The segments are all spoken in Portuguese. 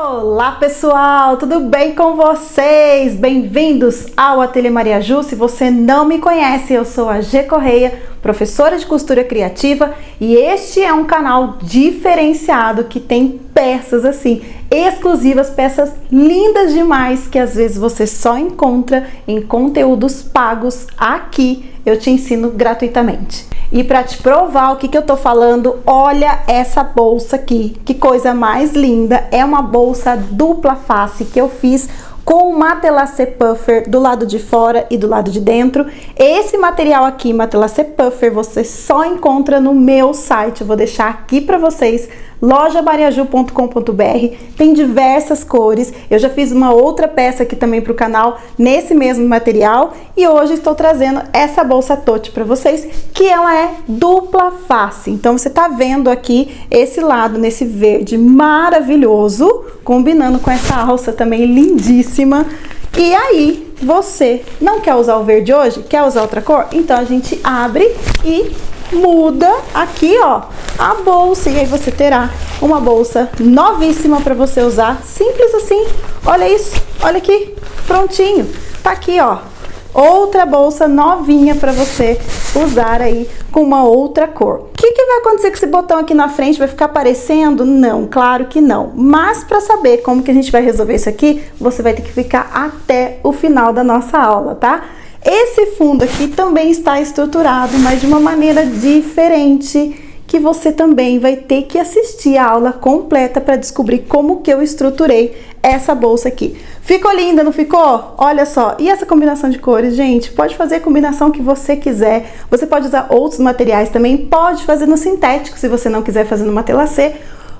Olá pessoal, tudo bem com vocês? Bem-vindos ao Ateliê Maria Ju. Se você não me conhece, eu sou a G Correia, professora de costura criativa, e este é um canal diferenciado que tem peças assim, exclusivas, peças lindas demais que às vezes você só encontra em conteúdos pagos. Aqui eu te ensino gratuitamente. E para te provar o que eu tô falando, olha essa bolsa aqui, que coisa mais linda. É uma bolsa dupla face que eu fiz com matelacê puffer do lado de fora e do lado de dentro. Esse material aqui, matelacê puffer, você só encontra no meu site. Eu vou deixar aqui para vocês, lojamariaju.com.br. Tem diversas cores. Eu já fiz uma outra peça aqui também para o canal nesse mesmo material, e hoje estou trazendo essa bolsa tote para vocês, que ela é dupla face. Então você tá vendo aqui esse lado nesse verde maravilhoso, combinando com essa alça também lindíssima. E aí, você não quer usar o verde hoje? Quer usar outra cor? Então a gente abre e muda aqui, ó, a bolsa, e aí você terá uma bolsa novíssima para você usar, simples assim. Olha isso, olha aqui, prontinho, tá aqui, ó, outra bolsa novinha para você usar aí com uma outra cor. O que vai acontecer com esse botão aqui na frente? Vai ficar aparecendo? Não, claro que não. Mas para saber como que a gente vai resolver isso aqui, você vai ter que ficar até o final da nossa aula, tá? Esse fundo aqui também está estruturado, mas de uma maneira diferente, que você também vai ter que assistir a aula completa para descobrir como que eu estruturei essa bolsa aqui. Ficou linda, não ficou? Olha só, e essa combinação de cores, gente, pode fazer a combinação que você quiser. Você pode usar outros materiais também, pode fazer no sintético, se você não quiser fazer no matelacê,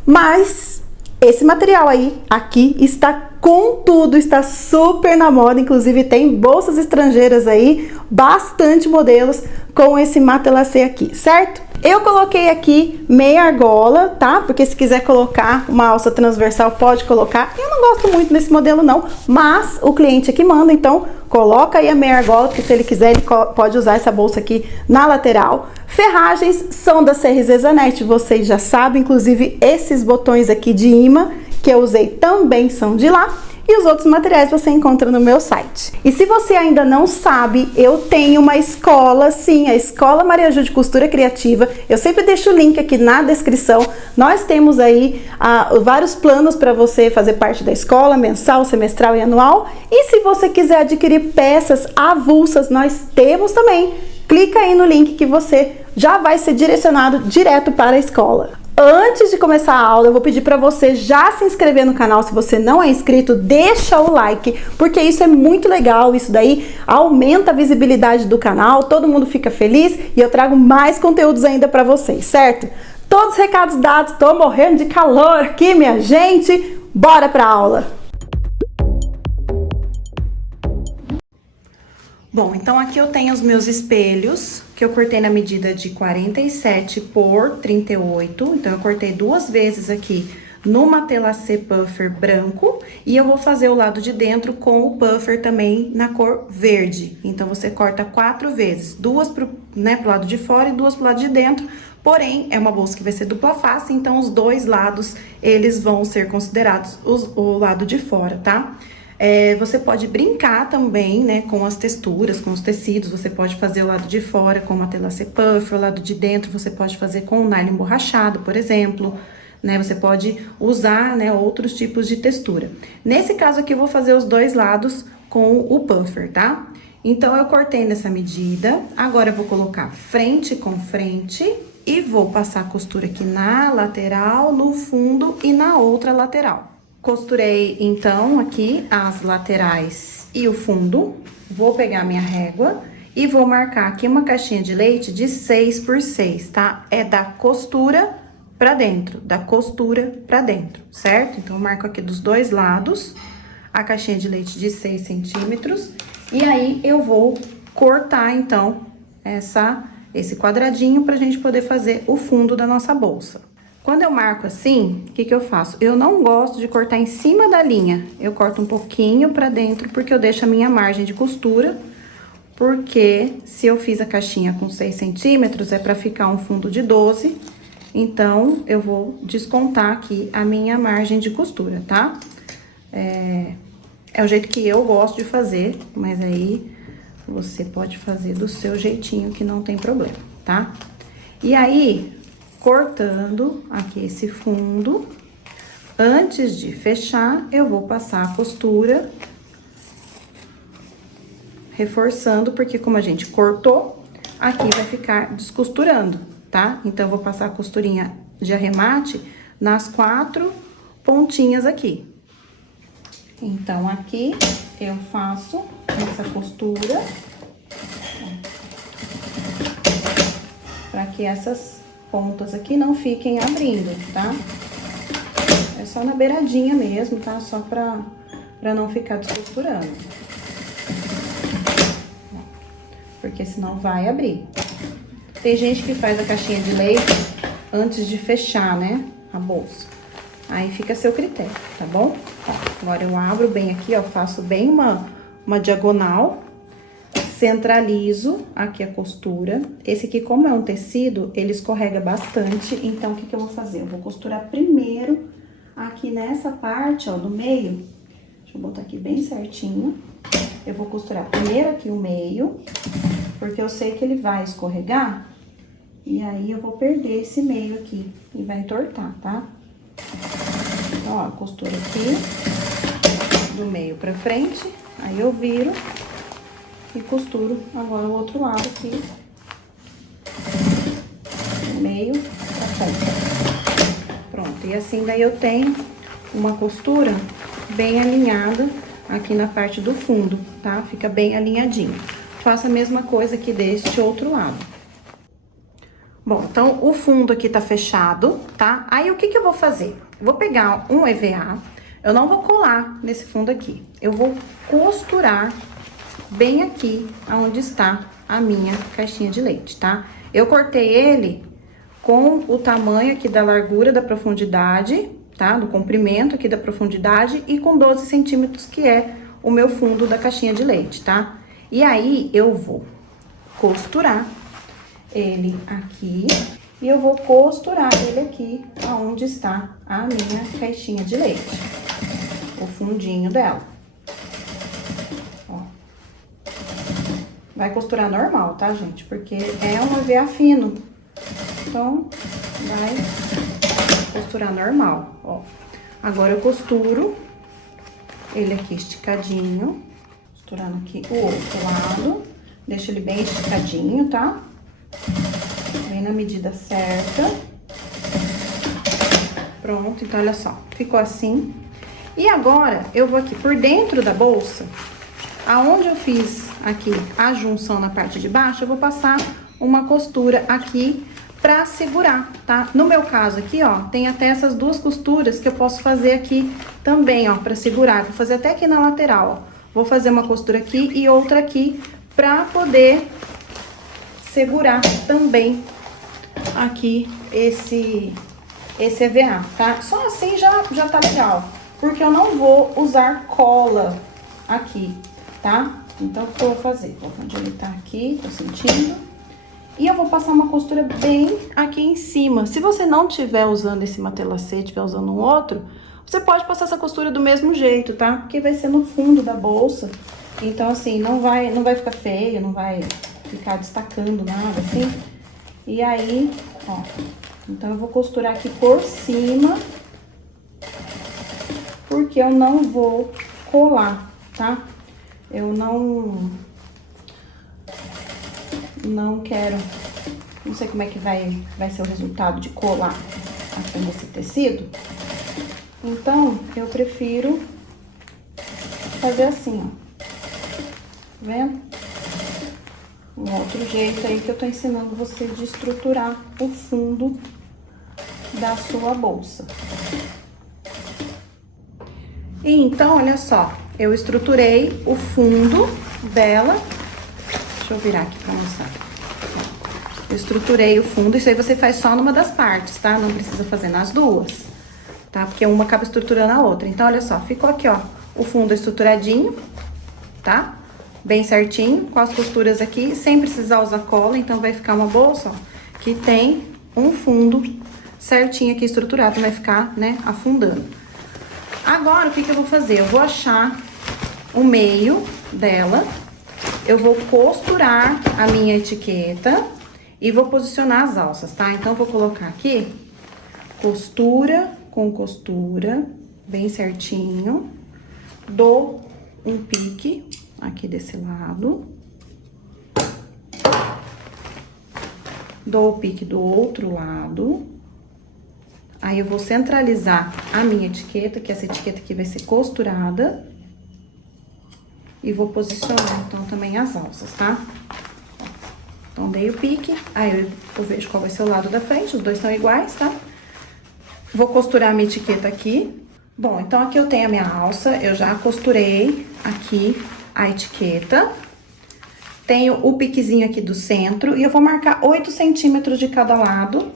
mas esse material aí, aqui, está com tudo, está super na moda, inclusive tem bolsas estrangeiras aí, bastante modelos com esse matelacê aqui, certo? Eu coloquei aqui meia argola, tá? Porque se quiser colocar uma alça transversal, pode colocar. Eu não gosto muito desse modelo não, mas o cliente aqui manda, então coloca aí a meia argola, porque se ele quiser, ele pode usar essa bolsa aqui na lateral. Ferragens são da CRZ Zanetti, vocês já sabem, inclusive esses botões aqui de imã que eu usei também são de lá. E os outros materiais você encontra no meu site. E se você ainda não sabe, eu tenho uma escola, sim, a Escola Maria Ju de Costura Criativa. Eu sempre deixo o link aqui na descrição. Nós temos aí vários planos para você fazer parte da escola, mensal, semestral e anual. E se você quiser adquirir peças avulsas, nós temos também. Clica aí no link que você já vai ser direcionado direto para a escola. Antes de começar a aula, eu vou pedir para você já se inscrever no canal. Se você não é inscrito, deixa o like, porque isso é muito legal. Isso daí aumenta a visibilidade do canal, todo mundo fica feliz e eu trago mais conteúdos ainda para vocês, certo? Todos os recados dados, tô morrendo de calor aqui, minha gente. Bora para a aula! Bom, então aqui eu tenho os meus espelhos, que eu cortei na medida de 47 por 38. Então, eu cortei duas vezes aqui no matelacê puffer branco. E eu vou fazer o lado de dentro com o puffer também na cor verde. Então, você corta 4 vezes. Duas pro lado de fora e duas pro lado de dentro. Porém, é uma bolsa que vai ser dupla face, então os dois lados, eles vão ser considerados o lado de fora, tá? Você pode brincar também, né, com as texturas, com os tecidos. Você pode fazer o lado de fora com matelacê puffer, o lado de dentro você pode fazer com o nylon borrachado, por exemplo, né? Você pode usar, né, outros tipos de textura. Nesse caso aqui eu vou fazer os dois lados com o puffer, tá? Então eu cortei nessa medida. Agora eu vou colocar frente com frente e vou passar a costura aqui na lateral, no fundo e na outra lateral. Costurei, então, aqui as laterais e o fundo. Vou pegar minha régua e vou marcar aqui uma caixinha de leite de 6 por 6, tá? É da costura pra dentro, da costura pra dentro, certo? Então, eu marco aqui dos dois lados a caixinha de leite de 6 centímetros. E aí, eu vou cortar, então, esse quadradinho pra gente poder fazer o fundo da nossa bolsa. Quando eu marco assim, o que eu faço? Eu não gosto de cortar em cima da linha. Eu corto um pouquinho pra dentro, porque eu deixo a minha margem de costura. Porque se eu fiz a caixinha com 6 centímetros, é pra ficar um fundo de 12. Então, eu vou descontar aqui a minha margem de costura, tá? É o jeito que eu gosto de fazer, mas aí você pode fazer do seu jeitinho que não tem problema, tá? E aí, cortando aqui esse fundo, antes de fechar, eu vou passar a costura, reforçando, porque como a gente cortou, aqui vai ficar descosturando, tá? Então, eu vou passar a costurinha de arremate nas 4 pontinhas aqui. Então, aqui eu faço essa costura, para que essas pontas aqui não fiquem abrindo, tá? É só na beiradinha mesmo, tá? Só pra não ficar descosturando. Porque senão vai abrir. Tem gente que faz a caixinha de leite antes de fechar, né? A bolsa. Aí fica a seu critério, tá bom? Ó, agora eu abro bem aqui, ó, faço bem uma diagonal, centralizo aqui a costura. Esse aqui, como é um tecido, ele escorrega bastante, então o que eu vou fazer? Eu vou costurar primeiro aqui nessa parte, ó, do meio. Deixa eu botar aqui bem certinho. Eu vou costurar primeiro aqui o meio, porque eu sei que ele vai escorregar, e aí eu vou perder esse meio aqui e vai entortar, tá? Então, ó, costura aqui, do meio pra frente, aí eu viro e costuro agora o outro lado aqui, do meio pra frente. Pronto, e assim daí eu tenho uma costura bem alinhada aqui na parte do fundo, tá? Fica bem alinhadinho. Faço a mesma coisa aqui deste outro lado. Bom, então, o fundo aqui tá fechado, tá? Aí, o que eu vou fazer? Eu vou pegar um EVA, eu não vou colar nesse fundo aqui. Eu vou costurar bem aqui, aonde está a minha caixinha de leite, tá? Eu cortei ele com o tamanho aqui da largura da profundidade, tá? Do comprimento aqui da profundidade e com 12 centímetros, que é o meu fundo da caixinha de leite, tá? E aí, eu vou costurar ele aqui e eu vou costurar ele aqui aonde está a minha caixinha de leite, o fundinho dela. Ó. Vai costurar normal, tá, gente? Porque é um EVA fino, então vai costurar normal, ó. Agora eu costuro ele aqui esticadinho, costurando aqui o outro lado, deixa ele bem esticadinho, tá? Bem na medida certa. Pronto, então olha só, ficou assim. E agora, eu vou aqui por dentro da bolsa, aonde eu fiz aqui a junção na parte de baixo, eu vou passar uma costura aqui pra segurar, tá? No meu caso aqui, ó, tem até essas 2 costuras que eu posso fazer aqui também, ó, pra segurar. Vou fazer até aqui na lateral, ó. Vou fazer uma costura aqui e outra aqui pra poder segurar também aqui esse EVA, tá? Só assim já tá legal, porque eu não vou usar cola aqui, tá? Então, o que eu vou fazer? Vou adiantar aqui, tô sentindo. E eu vou passar uma costura bem aqui em cima. Se você não estiver usando esse matelacê, estiver usando um outro, você pode passar essa costura do mesmo jeito, tá? Porque vai ser no fundo da bolsa. Então, assim, não vai ficar feio, não vai ficar destacando nada, assim. E aí, ó, então eu vou costurar aqui por cima, porque eu não vou colar, tá? Eu não quero, não sei como é que vai ser o resultado de colar aqui nesse tecido. Então, eu prefiro fazer assim, ó. Tá vendo? Um outro jeito aí que eu tô ensinando você de estruturar o fundo da sua bolsa. E então, olha só, eu estruturei o fundo dela. Deixa eu virar aqui pra mostrar. Eu estruturei o fundo, isso aí você faz só numa das partes, tá? Não precisa fazer nas duas, tá? Porque uma acaba estruturando a outra. Então, olha só, ficou aqui, ó, o fundo estruturadinho, tá? Bem certinho, com as costuras aqui, sem precisar usar cola. Então, vai ficar uma bolsa, ó, que tem um fundo certinho aqui estruturado, não vai ficar, né, afundando. Agora, o que que eu vou fazer? Eu vou achar o meio dela, eu vou costurar a minha etiqueta e vou posicionar as alças, tá? Então, eu vou colocar aqui costura com costura, bem certinho. Dou um pique aqui desse lado. Dou o pique do outro lado. Aí, eu vou centralizar a minha etiqueta, que essa etiqueta aqui vai ser costurada. E vou posicionar, então, também as alças, tá? Então, dei o pique. Aí, eu vejo qual vai ser o lado da frente. Os dois são iguais, tá? Vou costurar a minha etiqueta aqui. Bom, então, aqui eu tenho a minha alça. Eu já costurei aqui a etiqueta. Tenho o piquezinho aqui do centro. E eu vou marcar 8 centímetros de cada lado.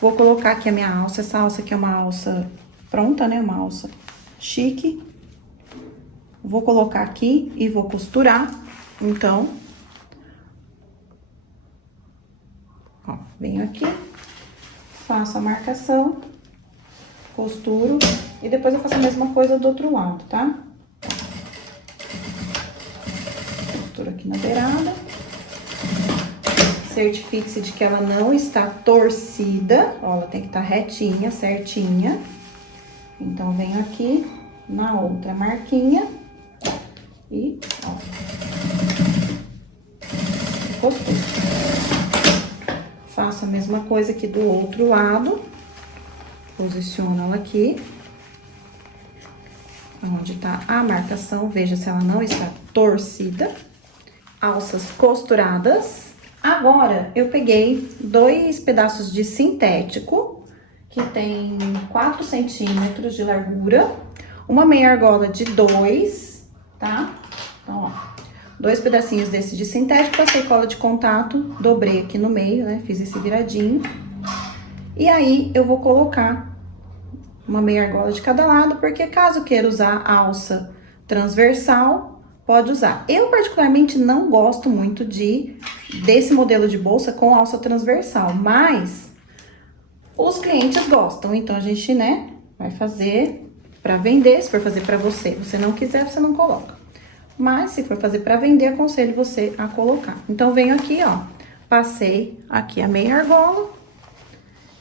Vou colocar aqui a minha alça. Essa alça aqui é uma alça pronta, né? Uma alça chique. Vou colocar aqui e vou costurar. Então, ó, venho aqui, faço a marcação, costuro e depois eu faço a mesma coisa do outro lado, tá? Costuro aqui na beirada. Certifique-se de que ela não está torcida, ó, ela tem que estar retinha, certinha. Então, venho aqui na outra marquinha e, ó, costuro. Faço a mesma coisa aqui do outro lado, posiciono ela aqui, onde tá a marcação, veja se ela não está torcida. Alças costuradas. Agora, eu peguei 2 pedaços de sintético, que tem 4 centímetros de largura, uma meia argola de 2, tá? Então, ó, 2 pedacinhos desse de sintético, passei cola de contato, dobrei aqui no meio, né? Fiz esse viradinho. E aí, eu vou colocar uma meia argola de cada lado, porque caso queira usar alça transversal, pode usar. Eu, particularmente, não gosto muito desse modelo de bolsa com alça transversal, mas os clientes gostam. Então, a gente, né, vai fazer pra vender. Se for fazer pra você, você não quiser, você não coloca. Mas, se for fazer pra vender, aconselho você a colocar. Então, venho aqui, ó, passei aqui a meia argola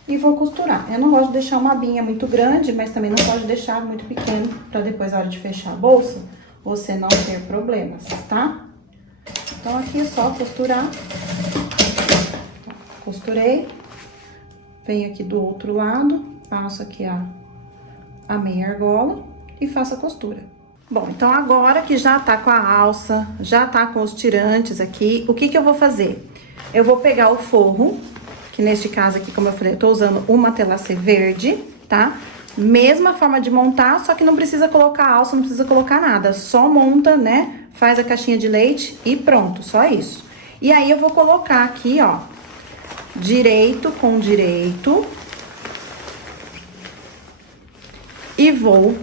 e vou costurar. Eu não gosto de deixar uma abinha muito grande, mas também não pode deixar muito pequeno, pra depois, na hora de fechar a bolsa, você não ter problemas, tá? Então, aqui é só costurar. Costurei. Venho aqui do outro lado, passo aqui a meia argola e faço a costura. Bom, então agora que já tá com a alça, já tá com os tirantes aqui, o que que eu vou fazer? Eu vou pegar o forro, que neste caso aqui, como eu falei, eu tô usando uma telacê verde, tá? Mesma forma de montar, só que não precisa colocar alça, não precisa colocar nada. Só monta, né? Faz a caixinha de leite e pronto, só isso. E aí, eu vou colocar aqui, ó, direito com direito. E vou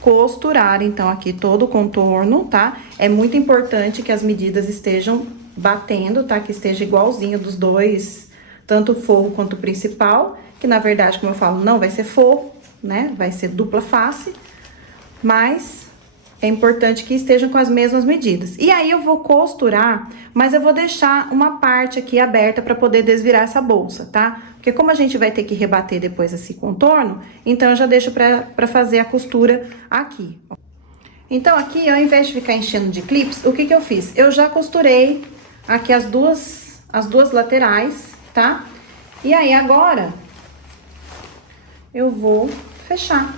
costurar, então, aqui todo o contorno, tá? É muito importante que as medidas estejam batendo, tá? Que esteja igualzinho dos dois, tanto o forro quanto o principal. Que, na verdade, como eu falo, não vai ser forro, né? Vai ser dupla face, mas é importante que estejam com as mesmas medidas. E aí, eu vou costurar, mas eu vou deixar uma parte aqui aberta pra poder desvirar essa bolsa, tá? Porque como a gente vai ter que rebater depois esse contorno, então eu já deixo pra fazer a costura aqui. Então, aqui, ao invés de ficar enchendo de clips, o que que eu fiz? Eu já costurei aqui as duas laterais, tá? E aí, agora, eu vou fechar,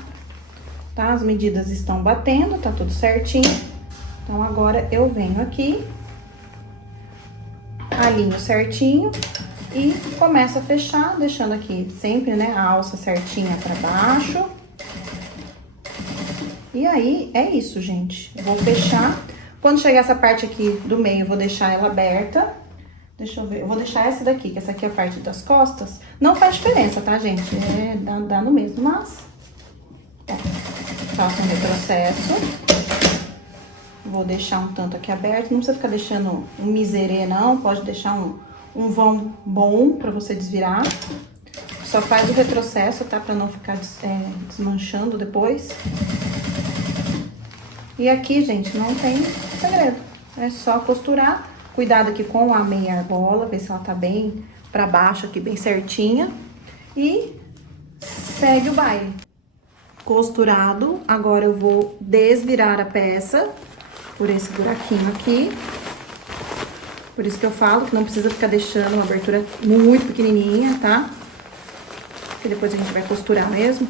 tá? As medidas estão batendo, tá tudo certinho. Então, agora, eu venho aqui, alinho certinho e começo a fechar, deixando aqui sempre, né, a alça certinha pra baixo. E aí, é isso, gente. Eu vou fechar. Quando chegar essa parte aqui do meio, eu vou deixar ela aberta. Deixa eu ver, eu vou deixar essa daqui, que essa aqui é a parte das costas. Não faz diferença, tá, gente? Dá no mesmo, mas... faço um retrocesso. Vou deixar um tanto aqui aberto. Não precisa ficar deixando um miserê, não. Pode deixar um vão bom pra você desvirar. Só faz o retrocesso, tá? Pra não ficar desmanchando depois. E aqui, gente, não tem segredo. É só costurar. Cuidado aqui com a meia argola, ver se ela tá bem pra baixo aqui, bem certinha. E segue o baile. Costurado, agora eu vou desvirar a peça por esse buraquinho aqui. Por isso que eu falo que não precisa ficar deixando uma abertura muito pequenininha, tá? Porque depois a gente vai costurar mesmo.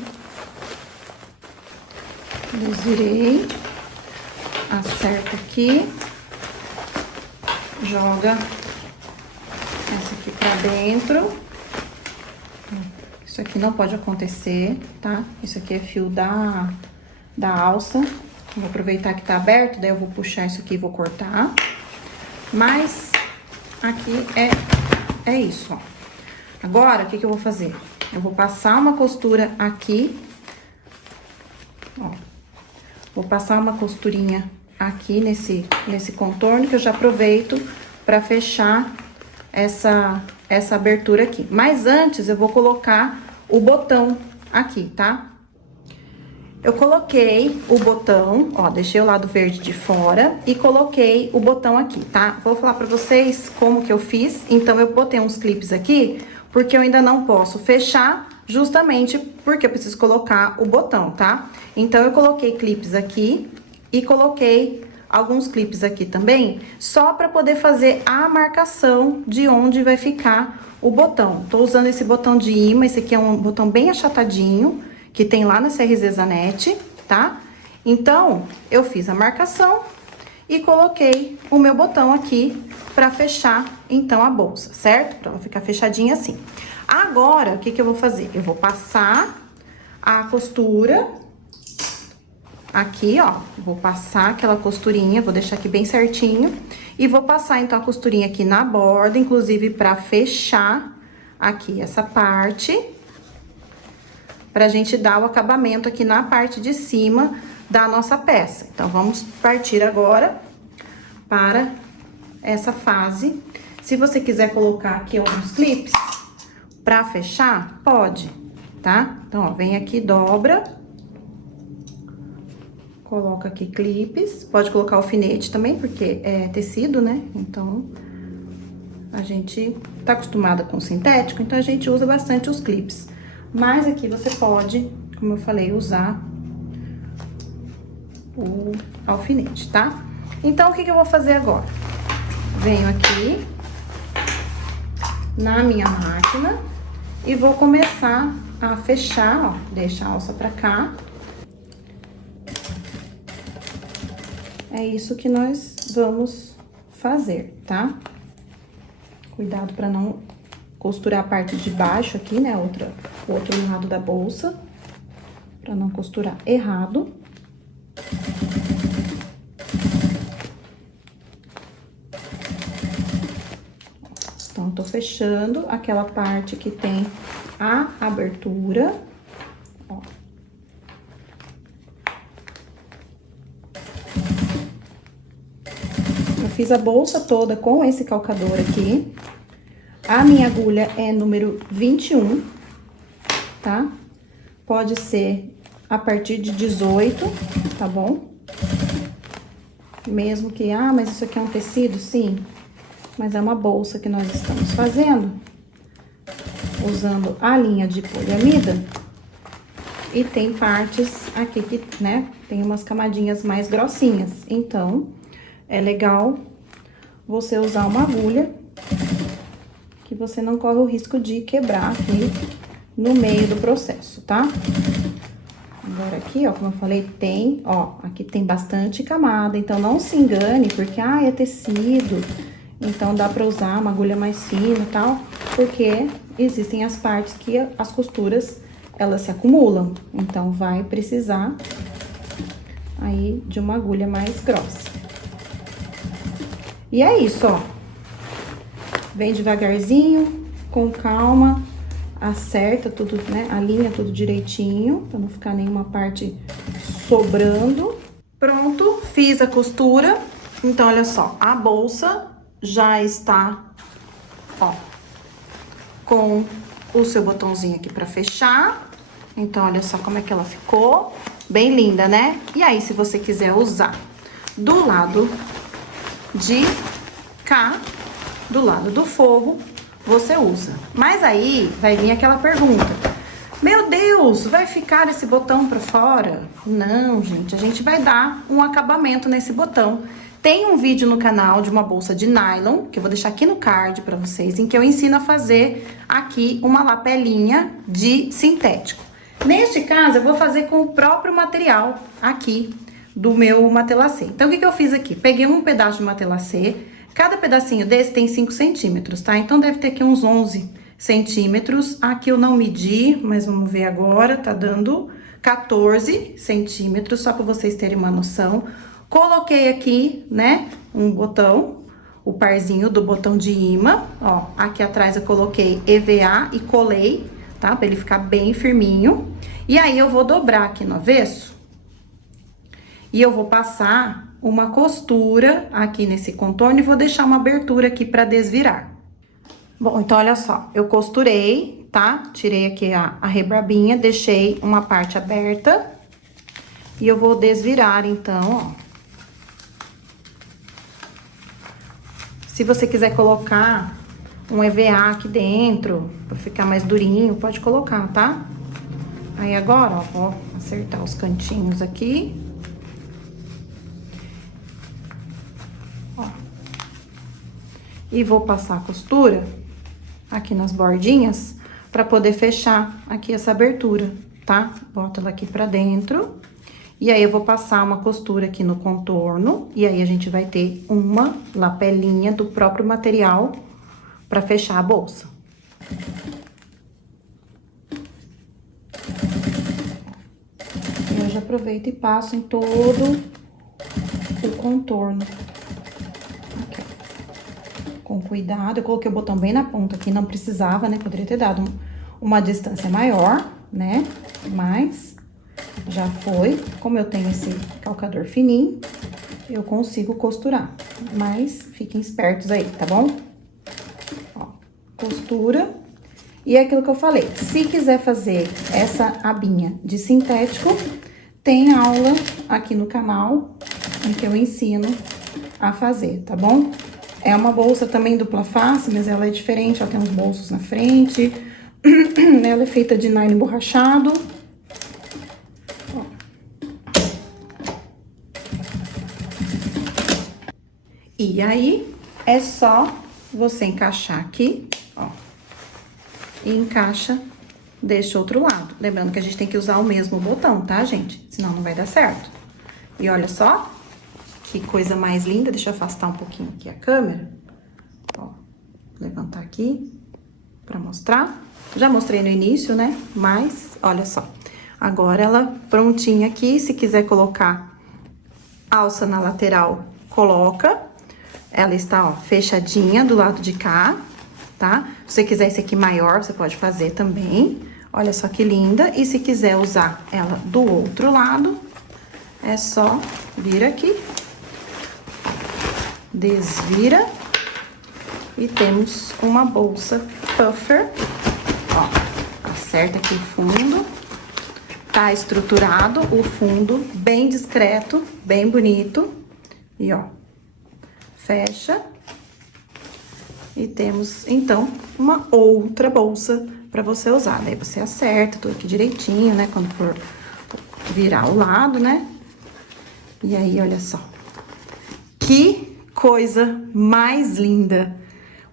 Desvirei. Acerta aqui. Joga essa aqui pra dentro. Isso aqui não pode acontecer, tá? Isso aqui é fio da alça. Vou aproveitar que tá aberto, daí eu vou puxar isso aqui e vou cortar. Mas aqui é isso, ó. Agora, o que que eu vou fazer? Eu vou passar uma costura aqui, ó. Vou passar uma costurinha aqui nesse contorno, que eu já aproveito pra fechar essa abertura aqui. Mas antes, eu vou colocar o botão aqui, tá? Eu coloquei o botão, ó, deixei o lado verde de fora e coloquei o botão aqui, tá? Vou falar pra vocês como que eu fiz. Então, eu botei uns clipes aqui, porque eu ainda não posso fechar, justamente porque eu preciso colocar o botão, tá? Então, eu coloquei clipes aqui e coloquei alguns clipes aqui também, só pra poder fazer a marcação de onde vai ficar o botão. Tô usando esse botão de imã, esse aqui é um botão bem achatadinho, que tem lá na CRZ Zanetti, tá? Então, eu fiz a marcação e coloquei o meu botão aqui pra fechar, então, a bolsa, certo? Pra ela ficar fechadinha assim. Agora, o que que eu vou fazer? Eu vou passar a costura aqui, ó. Vou passar aquela costurinha, vou deixar aqui bem certinho. E vou passar, então, a costurinha aqui na borda, inclusive pra fechar aqui essa parte, pra gente dar o acabamento aqui na parte de cima da nossa peça. Então, vamos partir agora para essa fase. Se você quiser colocar aqui alguns clipes pra fechar, pode, tá? Então, ó, vem aqui, dobra, coloca aqui clipes, pode colocar alfinete também, porque é tecido, né? Então, a gente tá acostumada com sintético, então a gente usa bastante os clipes. Mas aqui você pode, como eu falei, usar o alfinete, tá? Então, o que que eu vou fazer agora? Venho aqui na minha máquina e vou começar a fechar, ó, deixa a alça pra cá. É isso que nós vamos fazer, tá? Cuidado pra não costurar a parte de baixo aqui, né? O outro lado da bolsa, pra não costurar errado. Então, tô fechando aquela parte que tem a abertura, ó. Eu fiz a bolsa toda com esse calcador aqui. A minha agulha é número 21, tá? Pode ser a partir de 18, tá bom? Mesmo que, mas isso aqui é um tecido, sim. Mas é uma bolsa que nós estamos fazendo, usando a linha de poliamida. E tem partes aqui que, né, tem umas camadinhas mais grossinhas. Então, é legal você usar uma agulha que você não corre o risco de quebrar aqui no meio do processo, tá? Agora aqui, ó, como eu falei, tem, ó, aqui tem bastante camada, então não se engane, porque, é tecido, então dá pra usar uma agulha mais fina e tal, porque existem as partes que as costuras, elas se acumulam, então vai precisar aí de uma agulha mais grossa. E é isso, ó. Vem devagarzinho, com calma, acerta tudo, né? Alinha tudo direitinho, pra não ficar nenhuma parte sobrando. Pronto, fiz a costura. Então, olha só, a bolsa já está, ó, com o seu botãozinho aqui pra fechar. Então, olha só como é que ela ficou. Bem linda, né? E aí, se você quiser usar do lado de cá, do lado do forro, você usa. Mas aí, vai vir aquela pergunta: meu Deus, vai ficar esse botão pra fora? Não, gente, a gente vai dar um acabamento nesse botão. Tem um vídeo no canal de uma bolsa de nylon, que eu vou deixar aqui no card pra vocês, em que eu ensino a fazer aqui uma lapelinha de sintético. Neste caso, eu vou fazer com o próprio material aqui do meu matelacê. Então, o que eu fiz aqui? Peguei um pedaço de matelacê, cada pedacinho desse tem 5 centímetros, tá? Então, deve ter aqui uns 11 centímetros. Aqui eu não medi, mas vamos ver agora, tá dando 14 centímetros, só pra vocês terem uma noção. Coloquei aqui, né, um botão, o parzinho do botão de imã, ó. Aqui atrás eu coloquei EVA e colei, tá? Pra ele ficar bem firminho. E aí, eu vou dobrar aqui no avesso. E eu vou passar uma costura aqui nesse contorno e vou deixar uma abertura aqui pra desvirar. Bom, então, olha só. Eu costurei, tá? Tirei aqui a rebarbinha, deixei uma parte aberta. E eu vou desvirar, então, ó. Se você quiser colocar um EVA aqui dentro, pra ficar mais durinho, pode colocar, tá? Aí agora, ó, vou acertar os cantinhos aqui. Ó. E vou passar a costura aqui nas bordinhas pra poder fechar aqui essa abertura, tá? Bota ela aqui pra dentro. E aí, eu vou passar uma costura aqui no contorno. E aí, a gente vai ter uma lapelinha do próprio material pra fechar a bolsa. Eu já aproveito e passo em todo o contorno. Aqui. Com cuidado. Eu coloquei o botão bem na ponta aqui, não precisava, né? Poderia ter dado uma distância maior, né? Mas já foi. Como eu tenho esse calcador fininho, eu consigo costurar. Mas fiquem espertos aí, tá bom? Ó, costura. E é aquilo que eu falei, se quiser fazer essa abinha de sintético, tem aula aqui no canal em que eu ensino a fazer, tá bom? É uma bolsa também dupla face, mas ela é diferente, ela tem uns bolsos na frente. Ela é feita de nylon emborrachado. Ó. E aí, é só você encaixar aqui, ó. E encaixa deste outro lado. Lembrando que a gente tem que usar o mesmo botão, tá, gente? Senão não vai dar certo. E olha só, que coisa mais linda. Deixa eu afastar um pouquinho aqui a câmera. Ó, levantar aqui pra mostrar. Já mostrei no início, né? Mas, olha só. Agora ela prontinha aqui. Se quiser colocar alça na lateral, coloca. Ela está, ó, fechadinha do lado de cá. Tá? Se você quiser esse aqui maior, você pode fazer também. Olha só que linda. E se quiser usar ela do outro lado, é só vir aqui. Desvira. E temos uma bolsa puffer. Ó, acerta aqui o fundo. Tá estruturado o fundo, bem discreto, bem bonito. E, ó, fecha. E temos, então, uma outra bolsa pra você usar. Daí você acerta tudo aqui direitinho, né? Quando for virar o lado, né? E aí, olha só. Que coisa mais linda!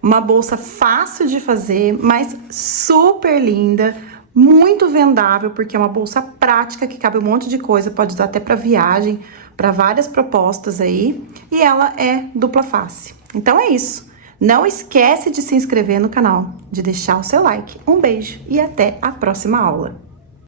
Uma bolsa fácil de fazer, mas super linda. Muito vendável, porque é uma bolsa prática que cabe um monte de coisa. Pode usar até pra viagem, pra várias propostas aí. E ela é dupla face. Então, é isso. Não esquece de se inscrever no canal, de deixar o seu like. Um beijo e até a próxima aula!